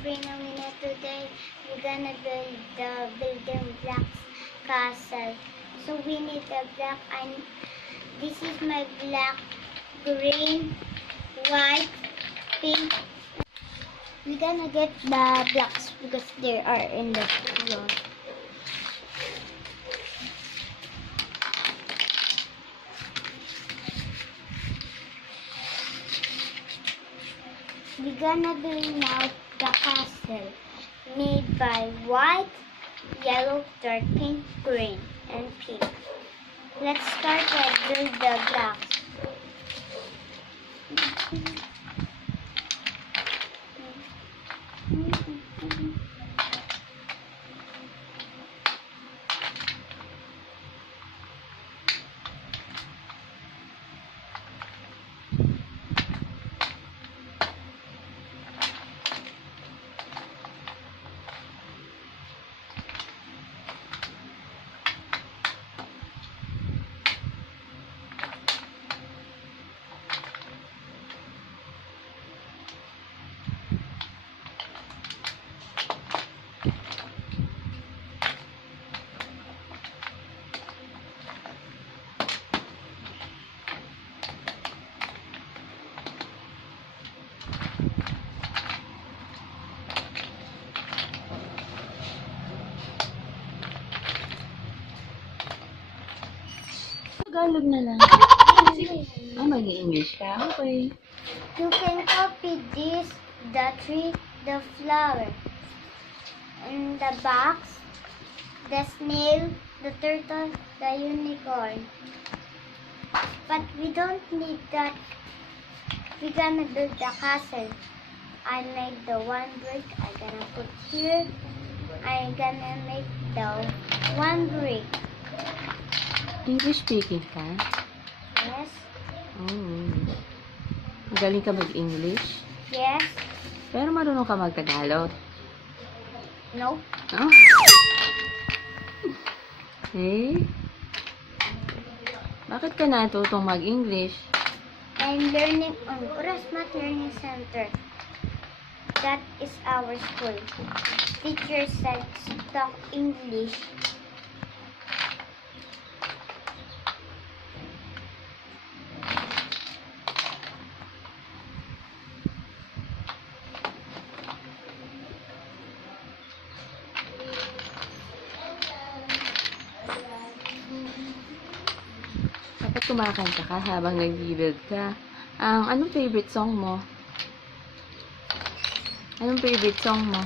Sabrina. Today we're gonna build the building blocks castle. So we need the block, and this is my block: green, white, pink. We're gonna get the blocks because they are in the floor. We're gonna build now the castle made by white, yellow, dark pink, green, and pink. Let's start by build the blocks. Tagalog na lang. Mag-i-English ka? Okay. You can copy this, the tree, the flower, and the box, the snail, the turtle, the unicorn. But we don't need that. We're gonna build the castle. I made the one brick. I'm gonna put here. I'm gonna make the one brick. English speaking ka? Yes. Oh. Magaling ka mag-English? Yes. Pero marunong ka mag-Tagalog? No. Oh. Okay. Bakit ka natutong mag-English? I'm learning on Kurasmat Learning Center. That is our school. Teacher said talk English. Dapat kumakanta ka habang nag-build ka. Anong favorite song mo? Anong favorite song mo?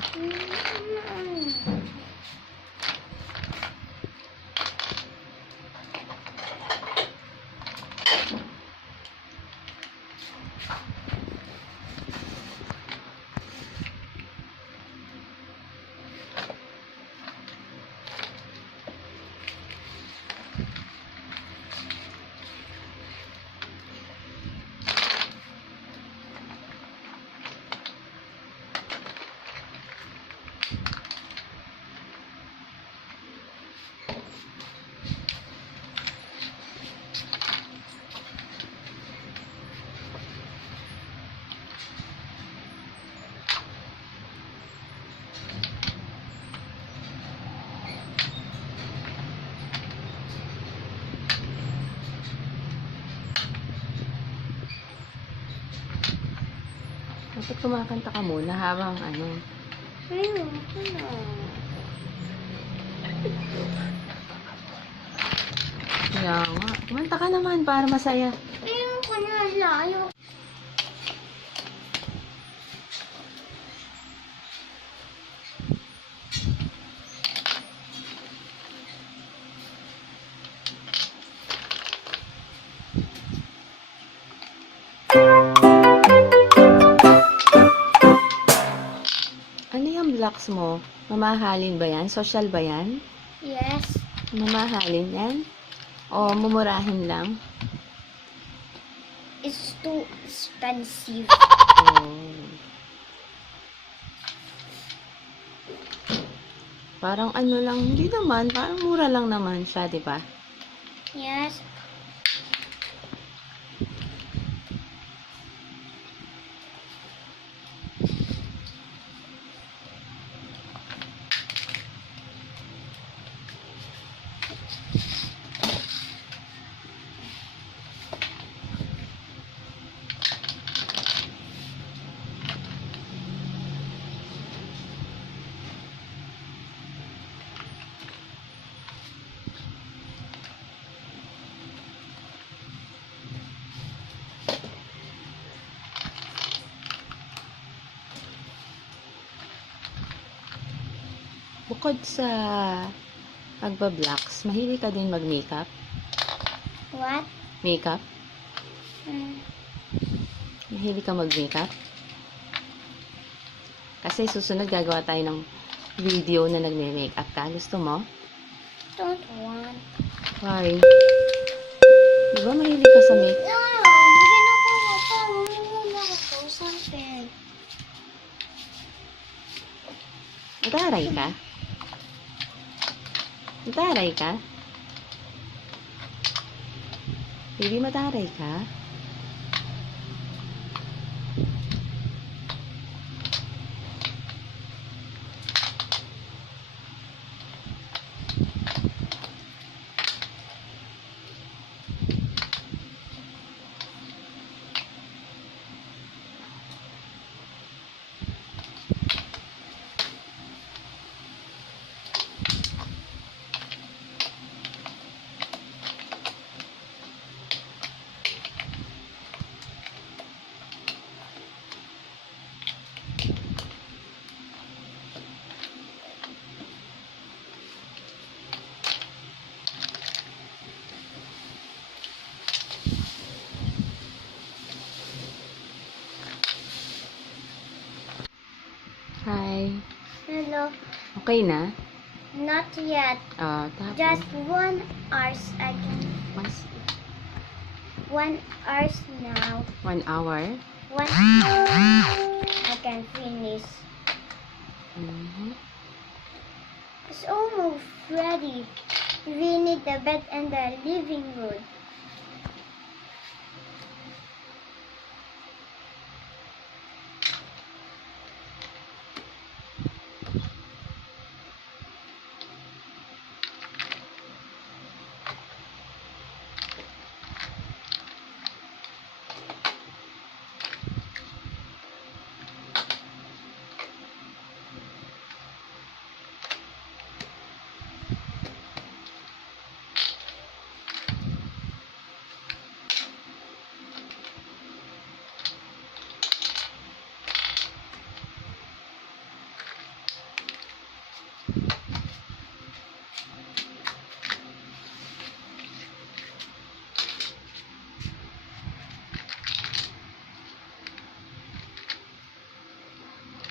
Dapat kumakanta ka muna habang Ayun, ano? Kaya nga. Kumanta ka naman para masaya. Ayun ko na lang. Ayun. Ano yung blocks mo? Mamahalin ba yan? Social ba yan? Yes. Mamahalin yan? O mumurahin lang? It's too expensive. Oh. Parang ano lang, hindi naman, parang mura lang naman siya, di ba? Yes. bukod sa pagbablocks, mahilig ka din mag-makeup? What? Makeup? Mm. Mahilig ka mag-makeup? Kasi susunod gagawa tayo ng video na nagme-makeup ka. Gusto mo? Don't want. Why? Di ba mahilig ka sa makeup? No, bigyan ako. Mamumula ako. Something. Mataray ka? Mataray ka? Baby, mataray ka? Hi. Hello. Okay na? Not yet. Tapos. Just 1 hour. I can. Mas 1 hour now. 1 hour? 1 hour. I can finish. Mhm. It's almost ready. We need the bed and the living room.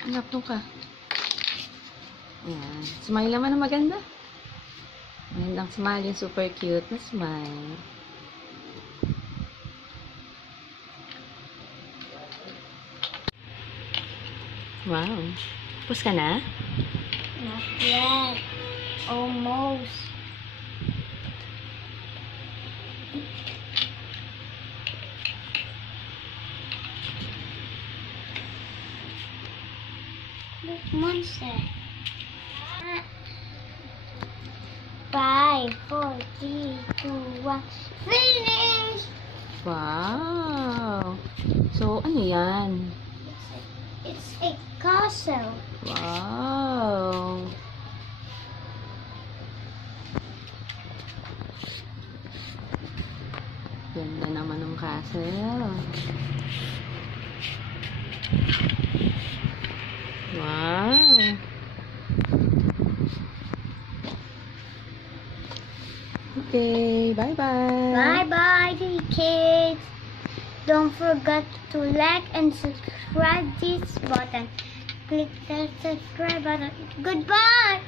Hanap mo ka. Ayan. Smile naman na maganda. Magandang smile. Yung super cute na smile. Wow. Tapos ka na? Not yet. Almost. Look, monster. 5, 4, 3, 2, 1. Finish! Wow. So, ano yan? It's a castle. Wow. Ganda naman ng castle. Wow. Okay, bye-bye. Bye-bye, kids. Don't forget to like and subscribe this button. Click the subscribe button. Goodbye.